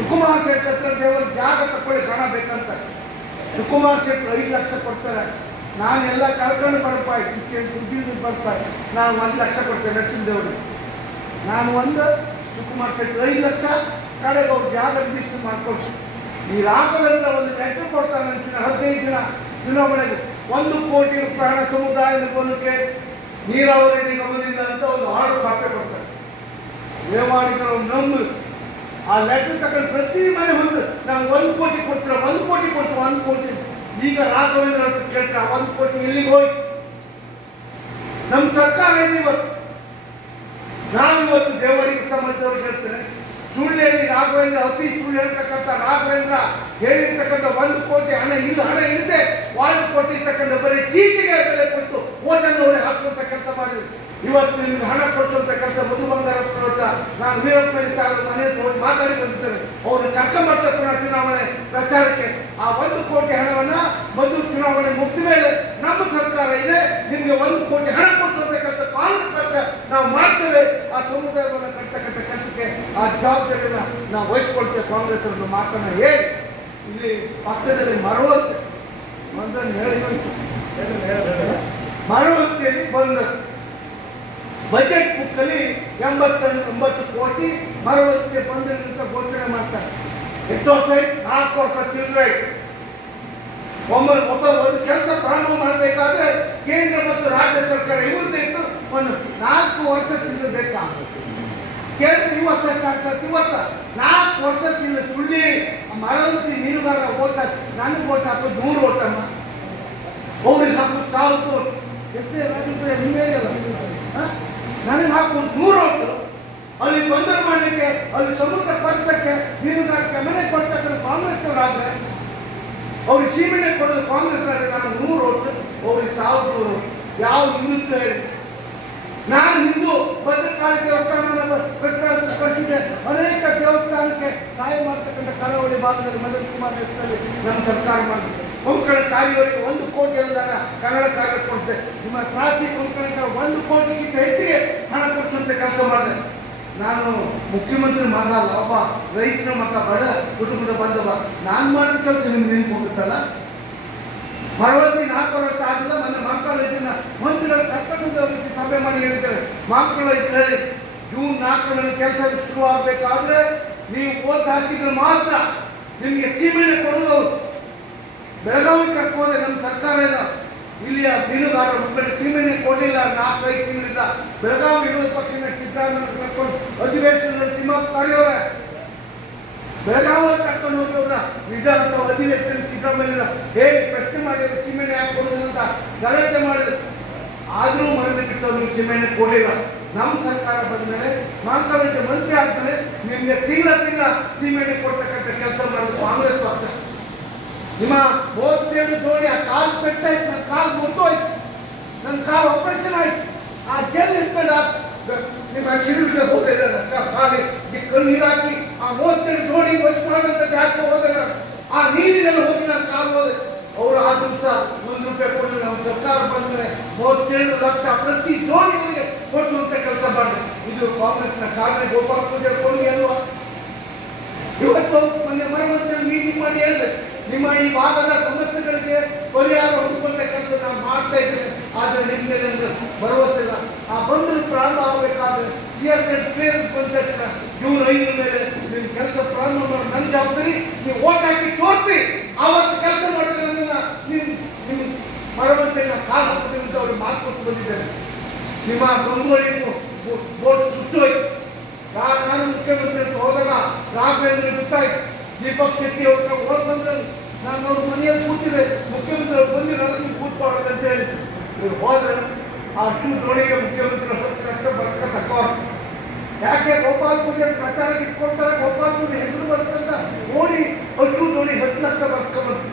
ಸುಕುಮಾರ್ ಶೆಟ್ಟಿ ಹತ್ರ ದೇವರು ಜಾಗ ತಕೊಳ್ಳಿ ಹಣ ಬೇಕಂತ. ಸುಕುಮಾರ್ ಶೆಟ್ಟಿ ಐದು ಲಕ್ಷ ಕೊಡ್ತಾರೆ. ನಾನೆಲ್ಲ ಕಳ್ಕೊಂಡು ಬರಪ್ಪ ಕಿಚನ್ ಬರ್ತಾ ನಾನು ಒಂದು ಲಕ್ಷ ಕೊಡ್ತೇನೆ ನಟ್ಟಿನ ದೇವರು ನಾನು ಒಂದು ಸುಕುಮಾರ್ ಶೆಟ್ಟಿ ಐದು ಲಕ್ಷ, ಕಡೆಗೆ ಅವ್ರು ಜಾಗ ರಿಜಿಸ್ಟರ್ ಮಾಡ್ಕೊಳ್ಸಿ. ಈ ರಾಘವೇಂದ್ರ ಒಂದು ಲೆಟರ್ ಕೊಡ್ತಾನೆ ಅಂತೀನಿ ಹದಿನೈದು ದಿನ ಚುನಾವಣೆಗೆ ಒಂದು ಕೋಟಿ ರೂಪಾಯಿ ಹಣ ಸಮುದಾಯ ನಿರ್ಮಾಣಕ್ಕೆ ನೀರಾವರಿ ನಿಗಮದಿಂದ ಅಂತ ಒಂದು ಆರ್ಡರ್ ಕಾಪಿ ಕೊಡ್ತಾರೆ. ದೇವಾಡಿಗಳು ನಂಬು. ಆ ಲೆಟರ್ ತಗೊಂಡು ಪ್ರತಿ ಮನೆ ಬಂದು ನಾವು ಒಂದು ಕೋಟಿ ಕೊಡ್ತೀರ, ಒಂದು ಕೋಟಿ ಕೊಟ್ಟು ಒಂದು ಕೋಟಿ. ಈಗ ರಾಘವೇಂದ್ರ ಅಂತ ಕೇಳ್ತಾರೆ ಒಂದು ಕೋಟಿ ಎಲ್ಲಿಗೆ ಹೋಯ್ತು ನಮ್ಮ ಸರ್ಕಾರ ಇದೆ ಇವತ್ತು. ನಾನು ಇವತ್ತು ದೇವರಿಗೆ ಸಂಬಂಧಿಸಿದವರು ಹೇಳ್ತೇನೆ ಸುಳ್ಳಿಯಲ್ಲಿ ರಾಘವೇಂದ್ರ ಅತಿ ಸುಳ್ಳು ಹೇಳ್ತಕ್ಕಂಥ ರಾಘವೇಂದ್ರ ಹೇಳಿರ್ತಕ್ಕಂಥ ಒಂದು ಕೋಟಿ ಹಣ ಇಲ್ಲ, ಹಣ ಇಲ್ಲದೆ ಒಂದು ಕೋಟಿ ಇರ್ತಕ್ಕಂಥ ಬರೀ ಚೀಟಿಗೆ ಬೆಲೆ ಕೊಟ್ಟು ಓಟನ್ನು ಅವರೇ ಹಾಕುವಂತಕ್ಕಂಥ ಮಾಡಿದ್ರು. ಇವತ್ತು ನಿಮ್ಗೆ ಹಣ ಕೊಟ್ಟಂತಕ್ಕಂಥ ಮಧು ಬಂಗಾರಪ್ಪ ಹತ್ರ ನಾನು ವೀರಪ್ಪ ಮನೆ ಹೋಗಿ ಮಾತಾಡಿ ಬಂದಿದ್ದೇನೆ. ಅವರು ಕರ್ಕೊಂಬರ್ತಕ್ಕಂಥ ಚುನಾವಣೆ ಪ್ರಚಾರಕ್ಕೆ. ಆ ಒಂದು ಕೋಟಿ ಹಣವನ್ನ ಮಧು ಚುನಾವಣೆ ಮುಗಿದ ಮೇಲೆ ನಮ್ಮ ಸರ್ಕಾರ ಇದೆ, ನಿಮಗೆ ಒಂದು ಕೋಟಿ ಹಣ ಕೊಡ್ತಕ್ಕಂಥ ಪಕ್ಷ ನಾವು ಮಾಡ್ತೇವೆ. ಆ ಸಮುದಾಯವನ್ನು ಕಟ್ಟತಕ್ಕಂಥ ಕೆಲಸಕ್ಕೆ ಆ ಜವಾಬ್ದಾರಿಯನ್ನು ನಾವು ವಹಿಸ್ಕೊಳ್ತೇವೆ. ಕಾಂಗ್ರೆಸ್ ಅವ್ರದ್ದು ಮಾತನ್ನ ಹೇಳಿ. ಇಲ್ಲಿ ಪಕ್ಕದಲ್ಲಿ ಮರವಂತೆ, ಒಂದನ್ನು ಹೇಳಿ. ಮರವಂತೆಯಲ್ಲಿ ಬಂದದ್ದು ಬಜೆಟ್ ಬುಕ್ಕಲ್ಲಿ ಎಂಬತ್ತೊಂದು ಒಂಬತ್ತು ಕೋಟಿ ಮರವತ್ತಿಗೆ ಬಂದಿರಂತ ಘೋಷಣೆ ಮಾಡ್ತಾರೆ. ಎಷ್ಟು ವರ್ಷ? ನಾಲ್ಕು ವರ್ಷ ಚಿಲ್ಲರೆ ಒಮ್ಮ ಒಬ್ಬ ಒಂದು ಕೆಲಸ ಪ್ರಾರಂಭ ಮಾಡಬೇಕಾದ್ರೆ ಕೇಂದ್ರ ಮತ್ತು ರಾಜ್ಯ ಸರ್ಕಾರ ಇವ್ರದ್ದು ಒಂದು ನಾಲ್ಕು ವರ್ಷ ಚಿಲ್ಲರೆ ಬೇಕಾಗುತ್ತೆ. ಕೇಂದ್ರ ಸ್ಟಾರ್ಟ್ ಆಗ್ತದೆ ಇವತ್ತ ನಾಲ್ಕು ವರ್ಷ ಚಿಲ್ಲರೆ ಸುಳ್ಳಿ ಮರವಂತಿ ಬರ ಓಟ, ನನಗೆ ಓಟ್ ಹಾಕೋದು, ನೂರು ಓಟಮ್ಮ ಅವ್ರಿಗೆ ಹಾಕೋದು ಸಾವಿರ ಎಷ್ಟೇ ರಾಜ್ಯ ನಿಮಗೆ ನನಗೆ ಹಾಕು ನೂರು ಅಲ್ಲಿ ತೊಂದರೆ ಮಾಡಲಿಕ್ಕೆ, ಅಲ್ಲಿ ಸಮುದ್ರ ಖರ್ಚಕ್ಕೆ ಮೀನುಗಾರಿಕೆ ಮನೆ ಕೊಡ್ತಕ್ಕಂಥ ಕಾಂಗ್ರೆಸ್ನವರಾದ್ರೆ ಅವ್ರಿಗೆ ಸೀಮೆಣ್ಣೆ ಕೊಡೋದು ಕಾಂಗ್ರೆಸ್ ಆದರೆ ನಾನು ನೂರು ಓಟು ಅವ್ರಿಗೆ ಸಾವಿರದ ನೂರು ಯಾವ ಹಿಂದುತ್ವ ಹೇಳಿ. ನಾನು ಹಿಂದೂ ಭದ್ರಕಾಳಿ ದೇವಸ್ಥಾನವನ್ನು ಕಟ್ಟಿದೆ ಅನೇಕ ದೇವಸ್ಥಾನಕ್ಕೆ ಸಹಾಯ ಮಾಡ್ತಕ್ಕಂಥ ಕರಾವಳಿ ಭಾಗದಲ್ಲಿ ಮದನ್ ಕುಮಾರ್ ನಮ್ಮ ಸರ್ಕಾರ ಮಾಡಿದೆ ಕೊಂಕಣ ಕಾರ್ಯವರೆಗೆ ಒಂದು ಕೋಟಿ ಅನುದಾನ ಕನ್ನಡ ಕಾರ್ಯ ಕೊಡ್ತೆ. ನಿಮ್ಮ ಟ್ರಾಫಿಕ್ ಕೊಂಕಣ ಒಂದು ಕೋಟಿಗಿಂತ ಹೆಚ್ಚಿಗೆ ಹಣ ಕೊಡಿಸುವಂತೆ ಕೆಲಸ ಮಾಡಿದೆ. ನಾನು ಮುಖ್ಯಮಂತ್ರಿ ಮಗ ಅಲ್ಲ ಒಬ್ಬ ರೈತರ ಮಗ ಬಡ ಕುಟುಂಬದ ಬಂದವ ನಾನು ಮಾಡಿದ ಕೆಲಸ ನಿಮ್ಗೆ ನೆನಪು ಹೋಗುತ್ತಲ್ಲ ಪರ್ವತಿ ನಾಲ್ಕು ವರ್ಷ ಆಗಿಲ್ಲ ನನ್ನ ಮಕ್ಕಳ ಇದನ್ನ ಮಂತ್ರಿಗಳು ಹೋಗಿ ಸಭೆ ಮಾಡಿ ಹೇಳಿದ್ದಾರೆ. ಮಕ್ಕಳ ಇದ್ದರೆ ಜೂನ್ ನಾಲ್ಕರಲ್ಲಿ ಕೆಲಸ ಶುರು ಆಗಬೇಕಾದ್ರೆ ನೀವು ಕೋಟ್ ಹಾಕಿದ್ರೆ ಮಾತ್ರ ನಿಮಗೆ ಸೀಮೆಣ್ಣೆ ಕೊಡೋದು. ಬೆಳಗಾವಿ ಹೋದ್ರೆ ನಮ್ಮ ಸರ್ಕಾರ ಇಲ್ಲ ಇಲ್ಲಿಯ ಮೀನುಗಾರರ ಮುಖಂಡ ಸೀಮೆಣ್ಣೆ ಕೊಡಲಿಲ್ಲ ನಾಲ್ಕೈದು ತಿಂಗಳಿಂದ ಬೆಳಗಾವಿ ವಿರೋಧ ಪಕ್ಷದ ಸಿದ್ದರಾಮಯ್ಯ ಕರ್ಕೊಂಡು ಅಧಿವೇಶನದಲ್ಲಿ ತಿಮ್ಮಪ್ಪ ಕಾರ್ಯವರೇ ಬೆಳಗಾವಿ ಕರ್ಕೊಂಡು ಹೋದವ್ರನ್ನ ವಿಧಾನಸಭಾ ಅಧಿವೇಶನ ಸಿದ್ದರಾಮಯ್ಯ ಹೇಗೆ ಪ್ರಶ್ನೆ ಮಾಡಿದ್ರು ಯಾಕೆ ಕೊಡುದಿಲ್ಲ ಅಂತ ಗಲಾಟೆ ಮಾಡಿದ್ರು. ಆದರೂ ಮರಳಿ ಬಿಟ್ಟು ಸಿಮೆಂಟ್ ಸೀಮೆಣ್ಣೆ ಕೊಡಲಿಲ್ಲ. ನಮ್ಮ ಸರ್ಕಾರ ಬಂದ ಮೇಲೆ ಮಾಂಕವಿದ್ಯ ಮಂತ್ರಿ ಆಗ್ತಾರೆ ನಿಮಗೆ ತಿಂಗಳ ತಿಂಗಳ ಸೀಮೆಣ್ಣೆ ಕೊಡ್ತಕ್ಕಂಥ ಕೆಲಸ ಮಾಡೋದು ಕಾಂಗ್ರೆಸ್ ಪಕ್ಷ. ನಿಮ್ಮ ಮೂವತ್ತೆರಡು ಜೋಡಿ ಆ ಕಾಲು ಪೆಟ್ಟಾಯ್ತು ನನ್ನ ಕಾಲು ಮುರಿದೋಯ್ತು ನನ್ನ ಕಾಲು ಆಪರೇಷನ್ ಆಯ್ತು. ಆ ಜೆಲ್ ಇಟ್ಕೊಂಡು ನಿಮ್ಮ ಶಿರುವಿಗೆ ಹೋಗಿದ್ರೆ ಕಾಲಿ ಕಣ್ಣು ನೀರು ಹಾಕಿ ಆ ಮೂವತ್ತೆರಡು ಜೋಡಿ ಬಸ್ ಮಾಡಂತ ಜಾಗಕ್ಕೆ ಹೋದ್ರೆ. ಆ ನೀರಿನಲ್ಲಿ ಹೋಗಿ ನನ್ನ ಕಾಲು ಹೋದೆ. ಅವರು ಆ ದಿವಸ ಒಂದು ರೂಪಾಯಿ ಕೊಟ್ಟು ನಮ್ಮ ಸರ್ಕಾರ ಬಂದರೆ ಮೂವತ್ತೆರಡು ಲಕ್ಷ ಪ್ರತಿ ದೋಣಿಗಳಿಗೆ ಕೊಟ್ಟು ಅಂತ ಕೆಲಸ ಮಾಡಿದೆ ಇದು ಕಾಂಗ್ರೆಸ್ನ ಕಾರ್ಯ ಗೋಪಾಲ ಪೂಜೆ ಕೊಡುಗೆ ಅಲ್ವಾ ಇವತ್ತು ಮೊನ್ನೆ ಮರಮಂತ್ರಿ ಮೀಟಿಂಗ್ ಮಾಡಿ ಹೇಳಿದೆ ನಿಮ್ಮ ಈ ಭಾಗದ ಸಮಸ್ಯೆಗಳಿಗೆ ಪರಿಹಾರ ಹುಡುಕುವಂತ ಕೆಲಸ ನಾವು ಮಾಡ್ತಾ ಇದ್ದೇವೆ. ಆದರೆ ನಿಮಗೆ ನನಗೆ ಭರವಸೆಲ್ಲ ಆ ಬಂದರು ಪ್ರಾರಂಭ ಆಗಬೇಕಾದ್ರೆ ಈ ಹತ್ತಿರ ಕ್ಲಿಯರ್ ಪಂಚಾಯತ್ನ ಜೂನ್ ಐದರ ಮೇಲೆ ನಿಮ್ಮ ಕೆಲಸ ಪ್ರಾರಂಭ ಮಾಡಿ ನನ್ನ ಜವಾಬ್ದಾರಿ. ನೀವು ಓಟ್ ಹಾಕಿ ತೋರಿಸಿ. ಆವತ್ತು ಕೆಲಸ ಮಾಡಿದ್ರೆ ನನ್ನ ನಿಮ್ಮ ನಿಮ್ಮ ನಾನು ಕಾಲು ಹಾಕ್ತೀನಿ ಅಂತ ಅವ್ರಿಗೆ ಮಾತು ಕೊಟ್ಟು ಬಂದಿದ್ದೇನೆ. ನಿಮ್ಮ ಗಂಗೋಳಿ ಬೋಟ್ ಸುಟ್ಟೋಯ್ತು ಹೋಯ್ತು. ನಾನು ಮುಖ್ಯಮಂತ್ರಿ ಅಂತ ಹೋದಾಗ ರಾಘವೇಂದ್ರ ಗೊತ್ತಾಯ್ತು ದೀಪಕ್ ಶೆಟ್ಟಿ ಅವ್ರ ಓಟ್ ಬಂದ್ರೆ ನಾನು ಅವ್ರ ಮನೆಯಲ್ಲಿ ಕೂತಿದೆ ಮುಖ್ಯಮಂತ್ರಿ ಬಂದಿರಲ್ಲ ನೀವು ಕೂತ್ಕೊಳ್ಳೋದು ಅಂತ ಹೇಳಿ. ಇವ್ರು ಹೋದ್ರೆ ಆ ಶೂ ನೋಡಿಗೆ ಮುಖ್ಯಮಂತ್ರಿ ಲಕ್ಷ ಬರ್ಕ ತಕ್ಕೋರು ಯಾಕೆ ಗೋಪಾಲ್ ಪೂಜೆ ಪ್ರಚಾರಕ್ಕೆ ಇಟ್ಕೊಳ್ತಾರೆ? ಗೋಪಾಲ್ ಹೆಸರು ಬರ್ತಂತ ನೋಡಿ ಅಷ್ಟು ನೋಡಿ ಹತ್ತು ಲಕ್ಷ ಬರ್ಕೊಂಬಂತು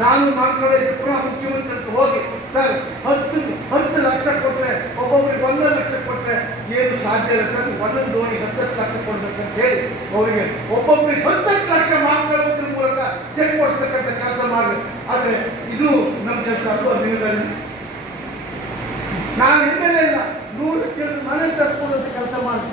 ನಾನು ಮಾಡ್ಕೊಳ್ಳೋ ಪುನಃ ಮುಖ್ಯಮಂತ್ರಿ ಅಂತ ಹೋಗಿ, ಸರ್, ಹತ್ತು ಹತ್ತು ಲಕ್ಷ ಕೊಟ್ಟರೆ ಒಬ್ಬೊಬ್ಬರಿಗೆ ಒಂದೊಂದು ಲಕ್ಷ ಕೊಟ್ಟರೆ ಏನು ಸಾಧ್ಯ ಇಲ್ಲ ಸರ್? ಒಂದೊಂದು ದೋಣಿ ಹತ್ತತ್ತು ಲಕ್ಷ ಕೊಡ್ಬೇಕಂತ ಹೇಳಿ ಅವರಿಗೆ ಒಬ್ಬೊಬ್ಬರಿಗೆ ಹತ್ತತ್ತು ಲಕ್ಷ ಮಾಡ್ಕೊಳ್ಳೋದ್ರ ಇದು ನಮ್ಮ ಕೆಲಸ, ಅದು ನೀರಲ್ಲಿ ನಾನು ಎಂ ಎಲ್ ಇಲ್ಲ ನೂರು ಕೇಳಿ ಮನೆ ತಕ್ಕೊಳ್ಳೋದು ಕೆಲಸ ಮಾಡಿ.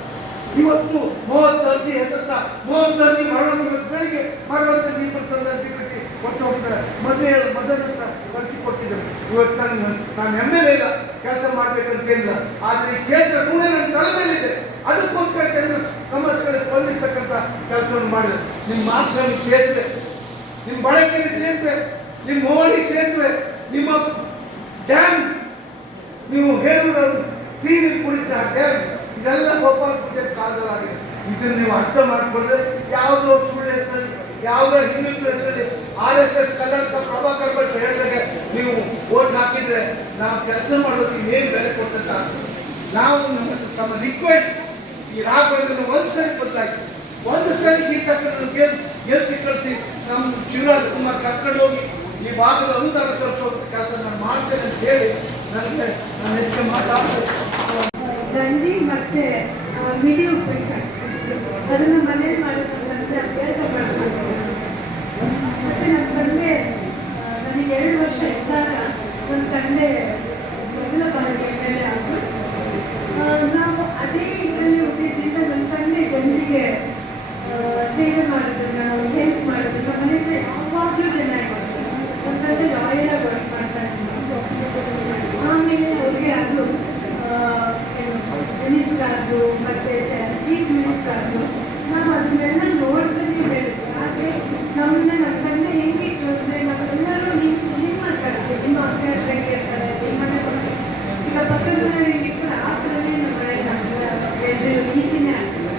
ಇವತ್ತು ಮೂವತ್ತು ಅರ್ಜಿ ಹೆತ್ತ ಮೂವತ್ತು ಅರ್ಜಿ ಮಾಡುವಂಥ ಬೆಳಿಗ್ಗೆ ಮಾಡುವಂಥ ದೀಪ ತಂದ ಕಟ್ಟಿ ಕೊಟ್ಟು ಹೋಗ್ತಾರೆ. ಮದುವೆ ಹತ್ರ ಕಳಿಸಿ ಕೊಟ್ಟಿದ್ದಾರೆ ಇವತ್ತು ನಾನು ನಾನು ಎಂ ಎಲ್ ಇಲ್ಲ ಕೆಲಸ ಇಲ್ಲ ಆದರೆ ಈ ಕ್ಷೇತ್ರ ಕೂಡ ನನ್ನ ತಲೆ ಮೇಲಿದೆ. ಅದಕ್ಕೋಸ್ಕರ ಕೇಂದ್ರ ಸಮಸ್ಯೆಗಳಿಗೆ ಸ್ಪಂದಿಸ್ತಕ್ಕಂಥ ಕೆಲಸವನ್ನು ಮಾಡಿದೆ ನಿಮ್ಮ ಮಾತ್ರ ಸೇತುವೆ ನಿಮ್ಮ ಬಳಕೆಯಲ್ಲಿ ಸೇತುವೆ ನಿಮ್ಮ ಮೋಡಿ ಸೇತುವೆ ನಿಮ್ಮ ಡ್ಯಾಮ್ ನೀವು ಹೇರೂರು ಸೀರೆ ಕುಳಿತ ಡ್ಯಾಮ್ ಇದೆಲ್ಲ ಗೋಪಾಲ ಪೂಜೆ ಕಾಲದಲ್ಲಾಗಿದೆ. ಇದನ್ನು ನೀವು ಅರ್ಥ ಮಾಡಿಕೊಂಡ್ರೆ ಯಾವುದೋ ಸುಳ್ಳು ಹೆಸರಲ್ಲಿ ಯಾವುದೋ ಹಿಂದುತ್ವ ಹೆಸರಲ್ಲಿ R S S Kalladka Prabhakar ಬಗ್ಗೆ ಹೇಳಿದಾಗ ನೀವು ಓಟ್ ಹಾಕಿದ್ರೆ ನಾವು ಕೆಲಸ ಮಾಡೋದಕ್ಕೆ ಏನು ಬೆಲೆ ಕೊಟ್ಟಂತ ನಾವು ನಮ್ಮ ತಮ್ಮ ರಿಕ್ವೆಸ್ಟ್ ಈ ರಾಘವನ್ನು ಒಂದು ಸರಿ ಬದಲಾಯಿಸಿ, ಒಂದು ಸರಿ ಈ ತಕ್ಕ ಗೆಲ್ ಗೆಲ್ಸಿ ಕಳಿಸಿ ನಮ್ಮ ಶಿವರಾಜ್ ಕುಮಾರ್ ಕರ್ಕೊಂಡು ಹೋಗಿ ಈ ಭಾಗದ ಅನುದಾನ ತರಿಸೋ ಕೆಲಸ ನಾನು ಮಾಡ್ತೇನೆ ಅಂತ ಹೇಳಿ ನನಗೆ ನಾನು ಹೆಚ್ಚು ಮಾತಾಡ್ತೇನೆ ಗಂಜಿ ಮತ್ತೆ ಮಿಡಿ ಉಪ್ಪಿಟ್ಟು ಅದನ್ನು ಮನೇಲಿ ಅಂತ ಅಭ್ಯಾಸ ಮಾಡ್ಕೊಂಡು ಮತ್ತೆ ನನ್ನ ತಂದೆ ಆ, ನನಗೆ ಎರಡು ವರ್ಷ ಇದ್ದಾಗ ನನ್ನ ತಂದೆ ಮೊದಲ ಬಾರಿಗೆ ಮೇಲೆ ಆದ್ರು ಆ, ನಾವು ಅದೇ ಇದರಲ್ಲಿ ಹುಟ್ಟಿದ್ರಿಂದ ನನ್ನ ತಂದೆ ಗಂಜಿಗೆ ಆ, ಸೇವೆ ಮಾಡೋದನ್ನ ಹೆಲ್ಪ್ ಮಾಡೋದನ್ನ ಮನೆಯಲ್ಲಿ ಯಾವಾಗಲೂ ಚೆನ್ನಾಗಿ ಮಾಡ್ತಾರೆ ನನ್ನ ತಂದೆ ಲಾಯರ್ ಆಗಿ ವರ್ಕ್ ಮಾಡ್ತಾ ಇದ್ರು ಆಮೇಲೆ ಅವ್ರಿಗೆ ಅದು ಮಿನಿಸ್ಟರ್ ಆದ್ರು ಮತ್ತೆ ಚೀಫ್ ಮಿನಿಸ್ಟರ್ ಆದ್ರು ನಾವು ಅದನ್ನೆಲ್ಲ ನೋಡ್ತಾನೆ ಹೇಳಿದ್ವಿ ಆದರೆ ನಮ್ಮನ್ನ ನಮ್ಮ ತಂದೆ ಹೆಂಗಿತ್ತು ಅಂದರೆ ನಾವೆಲ್ಲರೂ ನಿಮ್ಮ ನಿಮ್ಮ ಕಡೆ ನಿಮ್ಮ ಅಕ್ಕ ತಂಗಿ ಇರ್ತಾರೆ ನಿಮ್ಮ ಮನೆ ಪಕ್ಕ ಈಗ ಪಕ್ಕದ ಮನೆ ಇರ್ತಾರೆ ಆ ಥರನೇ ನಮ್ಮ ಮನೆ ರೀತಿನೇ ಆಗ್ತದೆ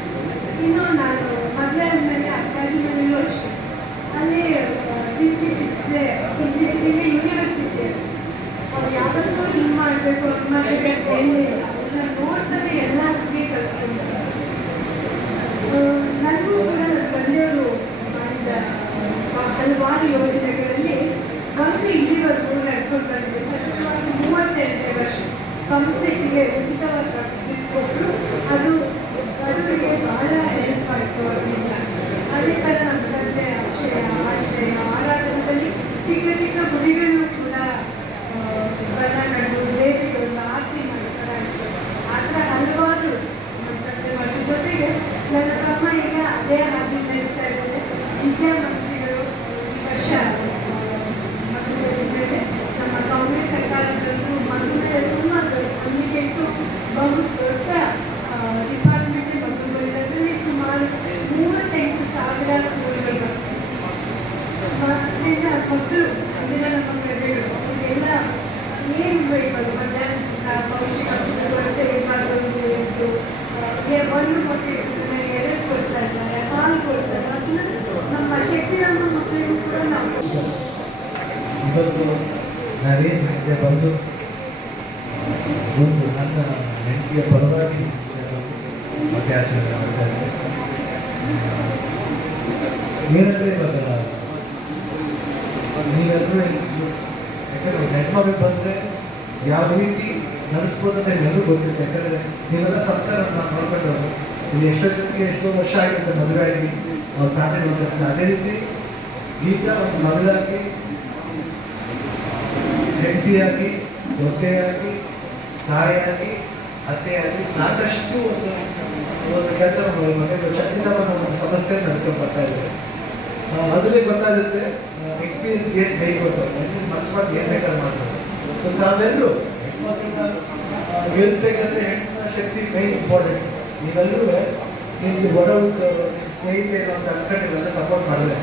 ಇನ್ನು ನಾನು ಮದುವೆ ಆದಮೇಲೆ ಅಪ್ಪಾಜಿ ಮನೆಯಲ್ಲೂ ಅಷ್ಟೇ ಅಲ್ಲಿ ಸಿಕ್ಸ್ಟಿ ಸಿಕ್ಸ್ ಸಿಕ್ಸ್ಟಿ ಯೂನಿವರ್ಸಿಟಿ ಅವ್ರು ಯಾವತ್ತೂ ಹಿಂಗ್ ಮಾಡ್ಬೇಕು ಹಂಗ್ ಮಾಡ್ಬೇಕು ಅಂತ ಏನೇ ಇಲ್ಲ ಅವ್ರನ್ನ ನೋಡ್ತಾರೆ ಎಲ್ಲರಿಗೆ ಕಲ್ತ್ಕೊಂತಾರೆ ನನಗೂ ಕೂಡ ನನ್ನ ತಂದೆಯವರು ಮಾಡಿದ ಹಲವಾರು ಯೋಜನೆಗಳಲ್ಲಿ ಒಂದು ಇಲ್ಲಿವರೆಗೂ ನಡ್ಕೊಂಡು ಬಂದಿದೆ ಸತತವಾಗಿ ಮೂವತ್ತೆರಡನೇ ವರ್ಷ ಸಂಸ್ಥೆಗೆ ಉಚಿತವಾಗಿ ಕೊಟ್ಟರು ಅದು ಬಡವರಿಗೆ ಬಹಳ ಹೆಲ್ಪ್ ಆಯಿತು ಅದರಿಂದ. ಅದೇ ಥರ ನಮ್ಮ ತಂದೆ, ಅಕ್ಷಯ, ಆಶ್ರಯ ಆರಾಧನದಲ್ಲಿ ಚಿಕ್ಕ ಚಿಕ್ಕ ಗುರಿಗಳು ಕೂಡ ಬಣ್ಣ ಕಟ್ಟು ದೇವಿಗಳನ್ನ ಆರತಿ ಮಾಡ್ತಾರೆ. ಆ ಥರ ಹಲವಾರು ನಮ್ಮ ತಂದೆ ಮಾಡಿದ ಜೊತೆಗೆ ನನ್ನ ತಮ್ಮ ಈಗ ಅದೇ ಹಾದಿ ನಡೆಸ್ತಾ ಇದ್ದಾರೆ ನಮ್ಮ ಒಂದು ಕೊಟ್ಟಿರ್ತಾರೆ ಎರಡು ಕೊಡ್ತಾ ಇದ್ದಾರೆ ಹಾಲು ಕೊಡ್ತಾರೆ ಅದನ್ನ ನಮ್ಮ ಶಕ್ತಿ ನಮ್ಮ ಮಕ್ಕಳಿಗೂ ಕೂಡ ನಾವು ಇವತ್ತು ನಾನೇನು ನನಗೆ ಬಂದು, ಒಂದು ನನ್ನ ಹೆಂಡತಿಯ ಪರವಾಗಿ ಮತ್ತೆ ಆಚರಣೆ ಮಾಡ್ತಾ ಇದ್ದೆ ಏನಂದ್ರೆ ಇವಾಗ ನೀವೆಲ್ಲರೂ ಯಾಕಂದ್ರೆ ನೆಟ್ವರ್ಕ್ ಬಂದರೆ ಯಾವ ರೀತಿ ನಡೆಸ್ಬೋದು ಅಂತ ಎಲ್ಲರೂ ಗೊತ್ತಿದೆ ಯಾಕಂದರೆ ನೀವೆಲ್ಲ ಸರ್ಕಾರ ನಾವು ನೋಡ್ಕೊಂಡವರು. ಇಲ್ಲಿ ಎಷ್ಟೋ ಜನಕ್ಕೆ ಎಷ್ಟೋ ವರ್ಷ ಆಗಿರುತ್ತೆ ಮದುವೆ ಆಗಿ, ಅವ್ರ ಫ್ಯಾಮಿಲಿ ನೋಡ್ತಾರೆ ಅದೇ ರೀತಿ ಈಗ ಒಂದು ಮಗಳಾಗಿ ಹೆಂಡತಿಯಾಗಿ ಸೊಸೆಯಾಗಿ ತಾಯಿಯಾಗಿ ಅತ್ತೆಯಾಗಿ ಸಾಕಷ್ಟು ಒಂದು ಒಂದು ಕೆಲಸ ಮತ್ತೆ ಶಕ್ತಿಧಾಮ ಸಮಸ್ಯೆ ನಡ್ಕೊಂಡು ಬರ್ತಾ ಆ, ಅದರಲ್ಲಿ ಗೊತ್ತಾಗುತ್ತೆ ಎಕ್ಸ್ಪೀರಿಯನ್ಸ್ ಏನು ಬೇಕು ಅಂತ ಮನಸ್ಸು ಮಾಡಿ ಏನು ಬೇಕಾದ್ರೆ ಮಾಡ್ತಾರೆ ತಾವೆಲ್ಲರೂ ಹೆಣ್ಮಕ್ಳನ್ನ ಗೆಲ್ಸ್ಬೇಕಂದ್ರೆ ಹೆಣ್ಣಿನ ಶಕ್ತಿ ಮೈನ್ ಇಂಪಾರ್ಟೆಂಟ್ ನೀವೆಲ್ಲರೂ ನಿಮ್ಗೆ ಒಡ ಸ್ನೇಹಿತೆ ಅಂತ ಅನ್ಕೊಂಡಿರಲ್ಲ ಸಪೋರ್ಟ್ ಮಾಡಿದ್ರೆ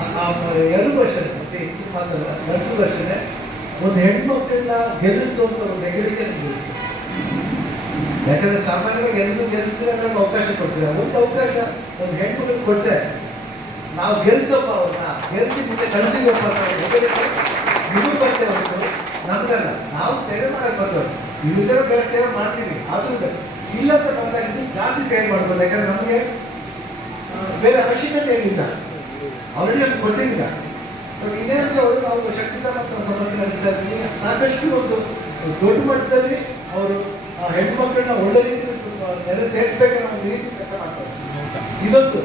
ಆ- ವರ್ಷ ಎಲ್ಲರಿಗೂ ಮತ್ತೆ ಮಾತಲ್ಲ ಗಂಡಸಿಗೂ ಅಷ್ಟೇ ಒಂದು ಹೆಣ್ಮಕ್ಳನ್ನ ಗೆಲ್ಲಿಸ್ತು ಅಂತ ಒಂದು ಹೆಗ್ಗಳಿಕೆ. ಯಾಕಂದ್ರೆ ಸಾಮಾನ್ಯವಾಗಿ ಎಲ್ಲರೂ ಗೆಲ್ಲಿಸಿದ್ರೆ ನಮ್ಗೆ ಅವಕಾಶ ಕೊಡ್ತೀರ ಒಂದು ಅವಕಾಶ. ಒಂದು ಹೆಣ್ಮಕ್ಳಿಗೆ ಕೊಟ್ಟರೆ ನಾವು ಗೆಲ್ತಪ್ಪ ಅವ್ರನ್ನ, ಗೆಲ್ಸಿ ಮುಂದೆ ಅವ್ರ ಹೆಗ್ಗಳಿಕೆ ಬರ್ತೇವೆ ಹೊರತು. ನಮ್ಗಲ್ಲ. ನಾವು ಸೇವೆ ಮಾಡಕ್ಕೆ ಬರ್ತೇವೆ. ಇಲ್ಲದೇ ಬೇರೆ ಸೇವೆ ಮಾಡ್ತೀವಿ. ಆದ್ರೂ ಇಲ್ಲ ಅಂತ ಬಂದಾಗ ಜಾಸ್ತಿ ಸೇವೆ ಮಾಡ್ಬೋದು. ಯಾಕಂದ್ರೆ ನಮಗೆ ಬೇರೆ ಅವಶ್ಯಕತೆ ಏನಿಲ್ಲ. ಅವರಿಗೆ ಕೊಟ್ಟಿದ್ದೀರ ಅವರು ನಾವು ಶಕ್ತಿಧಾಮ ಸಮಸ್ಯೆ ನಡೆಸ್ತಾ ಇದ್ದೀವಿ ಸಾಕಷ್ಟು ಒಂದು ದೊಡ್ಡ ಮಟ್ಟದಲ್ಲಿ ಅವರು ಆ ಹೆಣ್ಮಕ್ಳನ್ನ ಒಳ್ಳೆ ರೀತಿ ನೆಲೆ ಸೇರಿಸ್ಬೇಕು ಅನ್ನೋ ರೀತಿ ಕೆಲಸ ಮಾಡ್ತಾರೆ. ಇದೊಂದು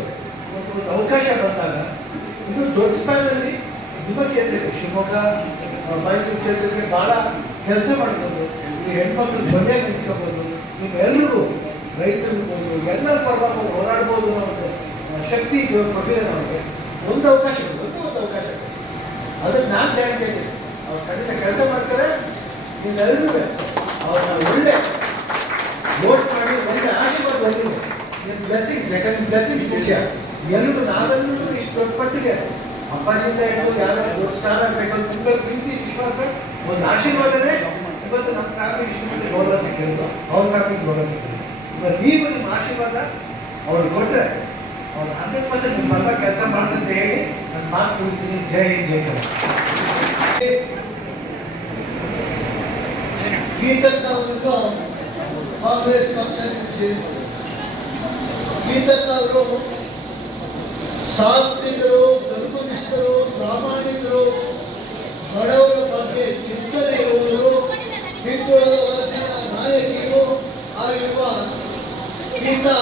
ಒಂದು ಅವಕಾಶ ಬಂದಾಗ ಇನ್ನು ದೊಡ್ಡ ಸ್ಥಾನದಲ್ಲಿ ನಿಮ್ಮ ಕ್ಷೇತ್ರಕ್ಕೆ ಶಿವಮೊಗ್ಗ ಮೈಸೂರು ಕ್ಷೇತ್ರಕ್ಕೆ ಭಾಳ ಕೆಲಸ ಮಾಡ್ಬೋದು. ಈ ಹೆಣ್ಮಕ್ಳು ಧ್ವನಿ ನಿಂತ್ಕೋಬೋದು. ನೀವೆಲ್ಲರೂ ರೈತರಿರ್ಬೋದು ಎಲ್ಲರ ಪರವಾಗಿ ಹೋರಾಡ್ಬೋದು ಅನ್ನೋ ಒಂದು ಶಕ್ತಿ ಕೊಟ್ಟಿದೆ ನಮಗೆ ಒಂದು ಅವಕಾಶ. ಅದಕ್ಕೆ ನಾನು ಗ್ಯಾರಂಟಿ ಇದ್ದೀನಿ ಅವ್ರು ಖಂಡಿತ ಕೆಲಸ ಮಾಡ್ತಾರೆ ನಿಮ್ಮೆಲ್ಲರಿಗೂ ಅವ್ರನ್ನ ಒಳ್ಳೆ ವೋಟ್ ಮಾಡಿ ಒಳ್ಳೆ ಆಶೀರ್ವಾದ ಬಂದಿದೆ ನಿಮ್ಮ ಬ್ಲೆಸ್ಸಿಂಗ್ಸ್ ಯಾಕಂದ್ರೆ ಬ್ಲೆಸ್ಸಿಂಗ್ಸ್ ಮುಖ್ಯ. ಎಲ್ಲರೂ ನಾವೆಲ್ಲರೂ ಇಷ್ಟು ದೊಡ್ಡ ಪಟ್ಟಿಗೆ ಅಪ್ಪಾಜಿಯಿಂದ ಹಿಡಿದು ಯಾರು ದೊಡ್ಡ ಸ್ಥಾನ ಬೇಕು ನಿಮ್ಗಳ ಪ್ರೀತಿ, ವಿಶ್ವಾಸ, ಒಂದು ಆಶೀರ್ವಾದನೇ ಇವತ್ತು ನಮ್ಮ ಫ್ಯಾಮಿಲಿ ಇಷ್ಟು ಗೌರವ ಸಿಕ್ಕಿರೋದು. ಅವ್ರ ಫ್ಯಾಮಿಲಿ ಗೌರವ ಸಿಕ್ಕಿರೋದು. ಇವತ್ತು ನೀವು ನಿಮ್ಮ ಆಶೀರ್ವಾದ ಅವ್ರಿಗೆ ಕೊಟ್ಟರೆ ಅವ್ರು ಹಂಡ್ರೆಡ್ ಪರ್ಸೆಂಟ್ ನಿಮ್ಮ ಪರ ಕೆಲಸ ಮಾಡ್ತಂತ ಹೇಳಿ ನನ್ನ ಮಾತು ಮುಗಿಸ್ತೀನಿ. ಜೈ ಜೈ ಕನ್ನಡ ಕಾಂಗ್ರೆಸ್ ಗೀತಕ್ಕ ಅವರು ಸಾತ್ವಿಕರು, ಧರ್ಮನಿಷ್ಠರು, ಪ್ರಾಮಾಣಿಕರು, ಬಡವರ ಬಗ್ಗೆ ಚಿಂತನೆ ಇರುವವರು ಹಿಂದುಳಿದ ವರ್ಗದ ನಾಯಕಿಯರು ಆಗಿರುವ ಗೀತಾ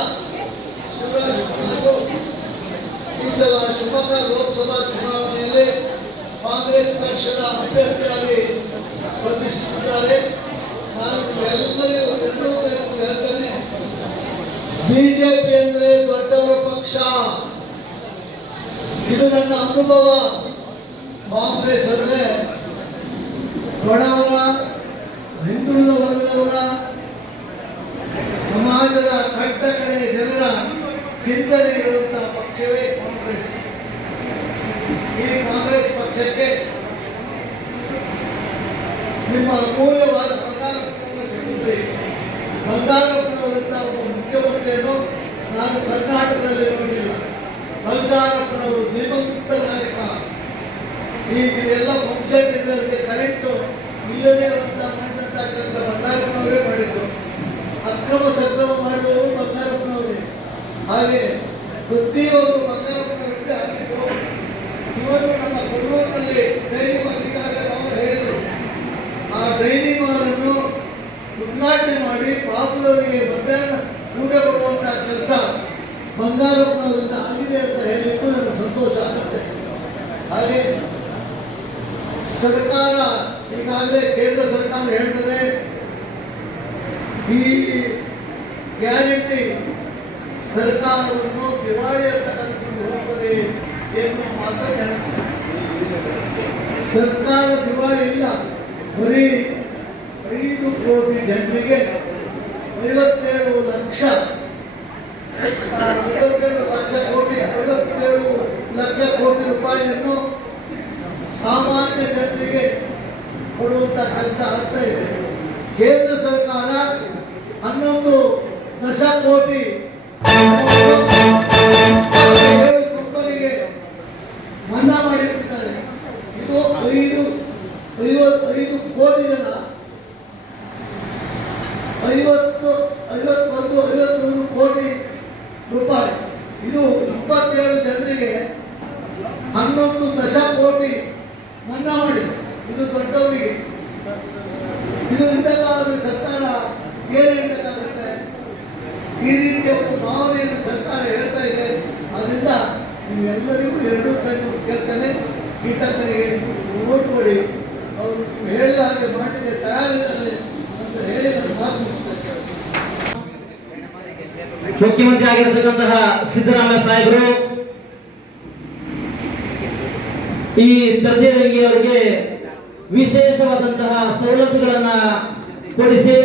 ಶಿವರಾಜ್ ಕುಮಾರ್ ಈ ಸಲ ಶಿವಮೊಗ್ಗ ಲೋಕಸಭಾ ಚುನಾವಣೆಯಲ್ಲಿ ಕಾಂಗ್ರೆಸ್ ಪಕ್ಷದ ಅಭ್ಯರ್ಥಿಯಾಗಿ ಸ್ಪರ್ಧಿಸುತ್ತಿದ್ದಾರೆ. ನಾನು ಎಲ್ಲರಿಗೂ ಎರಡೂ ಹೇಳ್ತೇನೆ, ಬಿಜೆಪಿ ಅಂದ್ರೆ ದೊಡ್ಡವರ ಪಕ್ಷ. ಇದು ನನ್ನ ಅನುಭವ. ಕಾಂಗ್ರೆಸ್ ಅಂದ್ರೆ ಬಡವರ, ಹಿಂದುಳಿದ ವರ್ಗದವರ, ಸಮಾಜದ ಕಟ್ಟ ಕಡೆ ಜನರ ಚಿಂತನೆ ಇರುವಂತಹ ಪಕ್ಷವೇ ಕಾಂಗ್ರೆಸ್. ಈ ಕಾಂಗ್ರೆಸ್ ಪಕ್ಷಕ್ಕೆ ನಿಮ್ಮ ಅಮೂಲ್ಯವಾದ ಬಂಗಾರಪ್ಪನವರ ಸಿಗುತ್ತದೆ ಬಂಗಾರಪ್ಪನವರಂತ ಒಬ್ಬ ಮುಖ್ಯಮಂತ್ರಿಯನ್ನು ನಾನು ಕರ್ನಾಟಕದಲ್ಲಿ ನೋಡಿಲ್ಲ. ಬಂಗಾರಪ್ಪನವರು ಧೀಮಂತ ನಾಯಕ. ಈಗ ಎಲ್ಲ ವಂಶಕ್ಕೆ ಕರೆಂಟು ಇಲ್ಲದೆ ಇರುವಂತಹ ಮಾಡಿದಂತಹ ಕೆಲಸ ಬಂಗಾರಪ್ಪನವರೇ ಮಾಡಿದ್ರು ಅಕ್ರಮ, ಸಕ್ರಮ ಹಾಗೆ ಪ್ರತಿಯೊಂದು ಬಂಗಾರಪ್ಪನವರಿಗೆ ಆಗಿದ್ದು, ಇವತ್ತು ನಮ್ಮ ಕುಟುಂಬದಲ್ಲಿ ಡೈರಿ ಮಾಡಿದಾಗ ನಾವು ಹೇಳಿದರು. ಆ ಡೈರಿ ಮಾರನ್ನು ಉದ್ಘಾಟನೆ ಮಾಡಿ ಪಾಪದವರಿಗೆ ಮಧ್ಯಾಹ್ನ ಊಟ ಕೊಡುವಂತಹ ಕೆಲಸ ಬಂಗಾರಪ್ಪನವರಿಂದ ಆಗಿದೆ ಅಂತ ಹೇಳಿದ್ದು ನನಗೆ ಸಂತೋಷ ಆಗುತ್ತೆ. ಹಾಗೆ ಸರ್ಕಾರ ಈಗಾಗಲೇ ಕೇಂದ್ರ ಸರ್ಕಾರ ಹೇಳ್ತದೆ, ಈ ಗ್ಯಾರಂಟಿ ಸರ್ಕಾರವನ್ನು ದಿವಾಳಿಯತ್ತ ಕರ್ಕೊಂಡು ಹೋಗುತ್ತದೆ ಎನ್ನುವ ಮಾತ್ರ ಸರ್ಕಾರ ದಿವಾಳಿ ಇಲ್ಲ ಬರೀ ಐದು ಕೋಟಿ ಜನರಿಗೆ ಐವತ್ತೇಳು ಲಕ್ಷ ಐವತ್ತೇಳು ಲಕ್ಷ ಕೋಟಿ ಐವತ್ತೇಳು ಲಕ್ಷ ಕೋಟಿ ರೂಪಾಯಿಯನ್ನು ಸಾಮಾನ್ಯ ಜನರಿಗೆ ಕೊಡುವಂತ ಕೆಲಸ ಆಗ್ತಾ ಇದೆ ಕೇಂದ್ರ ಸರ್ಕಾರ ಹನ್ನೊಂದು ದಶ ಕೋಟಿ ಏಳು ಕಂಪನಿಗೆ ಮನ್ನಾ ಮಾಡಿಬಿಟ್ಟಿದ್ದಾರೆ ಇದು ಐದು ಐವತ್ತು ಐದು ಕೋಟಿ ಜನ ಐವತ್ತು ಐವತ್ತೊಂದು ಐವತ್ಮೂರು ಕೋಟಿ ರೂಪಾಯಿ ಇದು ಇಪ್ಪತ್ತೇಳು ಜನರಿಗೆ ಹನ್ನೊಂದು ದಶ ಕೋಟಿ ಮನ್ನಾ ಮಾಡಿದೆ ಇದು ದೊಡ್ಡವರಿಗೆ ಇದು ಇದೆಲ್ಲ ಆದರೆ ಸರ್ಕಾರ ಏನು ಹೇಳ್ಬೇಕಾಗುತ್ತೆ ಈ ರೀತಿಯ ಒಂದು ಭಾವನೆಯನ್ನು ಸರ್ಕಾರ ಹೇಳ್ತಾ ಇದೆ ಅದರಿಂದ ನೀವೆಲ್ಲರಿಗೂ ಎರಡು ಕಣ್ಣು ಕೇಳ್ತಾನೆ ಗೀತಕ್ಕನಿಗೆ ಕೊಡಿ ಅವರು ಹೇಳಿದ ತಯಾರಿದ್ದಾರೆ ಅಂತ ಹೇಳಿ ಮಾತು ಮುಖ್ಯಮಂತ್ರಿ ಆಗಿರತಕ್ಕಂತಹ ಸಿದ್ದರಾಮಯ್ಯ ಸಾಹೇಬರು ಈ ತಜ್ಞರಿಗೆ ಅವರಿಗೆ ವಿಶೇಷವಾದಂತಹ ಸವಲತ್ತುಗಳನ್ನ ಕೊಡಿಸಿ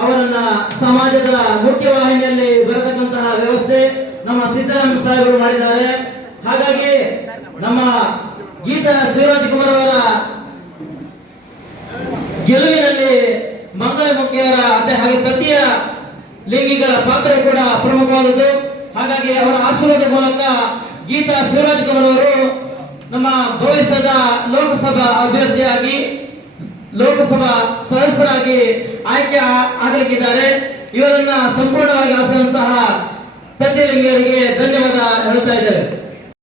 ಅವರನ್ನ ಸಮಾಜದ ಮುಖ್ಯವಾಹಿನಿಯಲ್ಲಿ ಬರತಕ್ಕಂತಹ ವ್ಯವಸ್ಥೆ ನಮ್ಮ ಸಿದ್ದರಾಮಯ್ಯ ಸಾಹೇಬರು ಮಾಡಿದ್ದಾರೆ. ಹಾಗಾಗಿ ನಮ್ಮ ಗೀತಾ ಶಿವರಾಜ್ ಕುಮಾರ್ ಅವರ ಗೆಲುವಿನಲ್ಲಿ ಮಂಗಳ ಮುಖ್ಯರ ಅದೇ ಹಾಗೆ ತೃತೀಯ ಲಿಂಗಿಗಳ ಪಾತ್ರ ಕೂಡ ಪ್ರಮುಖವಾದದ್ದು. ಹಾಗಾಗಿ ಅವರ ಆಶೀರ್ವಾದ ಮೂಲಕ ಗೀತಾ ಶಿವರಾಜ್ ಕುಮಾರ್ ಅವರು ನಮ್ಮ ಭವಿಷ್ಯದ ಲೋಕಸಭಾ ಅಭ್ಯರ್ಥಿಯಾಗಿ, ಲೋಕಸಭಾ ಸದಸ್ಯರಾಗಿ ಆಯ್ಕೆ ಆಗಲಿಕ್ಕಿದ್ದಾರೆ. ಇವರನ್ನ ಸಂಪೂರ್ಣವಾಗಿ ಆಸಂತಹ ತಜ್ಞರಿಗೆ ಧನ್ಯವಾದ ಹೇಳ್ತಾ ಇದ್ದೇವೆ.